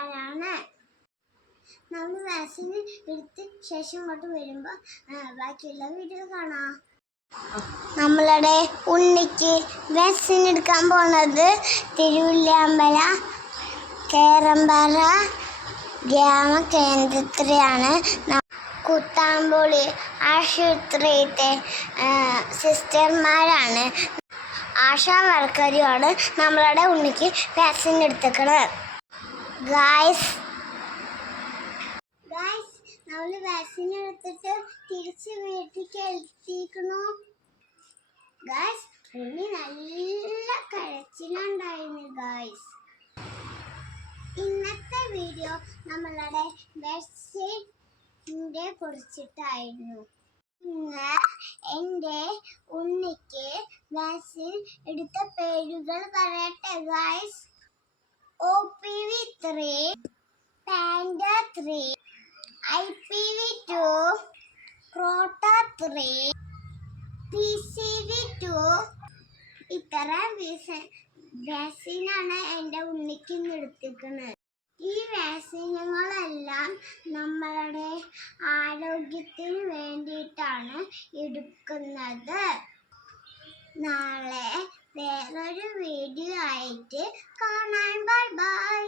എടുക്കാനാണ്. നമ്മൾ വാക്സിൻ എടുത്ത് ശേഷം ഇങ്ങോട്ട് വരുമ്പോൾ ബാക്കിയുള്ള വീഡിയോ കാണാം. നമ്മളുടെ ഉണ്ണിക്ക് വാക്സിൻ എടുക്കാൻ പോണത് തിരുവല്ലാമല കേരമ്പാറ ഗ്രാമകേന്ദ്രത്തിലാണ്. കുത്താമ്പുളി ആശുപത്രിയിലത്തെ സിസ്റ്റർമാരാണ്, ആശാ വർക്കറുമാണ് നമ്മളുടെ ഉണ്ണിക്ക് വാക്സിൻ എടുത്തേക്കണത്. ഗായ്സ് നമ്മൾ വാക്സിൻ എടുത്തിട്ട് തിരിച്ച് വീട്ടിലേക്ക് എത്തിക്കണു. ഗായ്സ് ഉണ്ണി നല്ല കരച്ചിലുണ്ടായിരുന്നു. ഗായ്സ് ഇന്നത്തെ വീഡിയോ നമ്മളുടെ വാക്സിനെ കുറിച്ചിട്ടായിരുന്നു. ഇന്ന് എൻ്റെ ഉണ്ണിക്ക് വാക്സിൻ എടുത്ത പേരുകൾ പറയട്ടെ guys. OPV3, Panda 3, IPV2, Crota 3, PCV2. ഇത്ര വാക്സിനാണ് എൻ്റെ ഉണ്ണിക്ക് എടുത്തിരിക്കുന്നത്. ഈ വാക്സിനുകളെല്ലാം നമ്മളുടെ ആരോഗ്യത്തിന് വേണ്ടിയിട്ടാണ് എടുക്കുന്നത്. നാളെ വേറൊരു വീഡിയോ ആയിട്ട് കാണാം. Bye bye.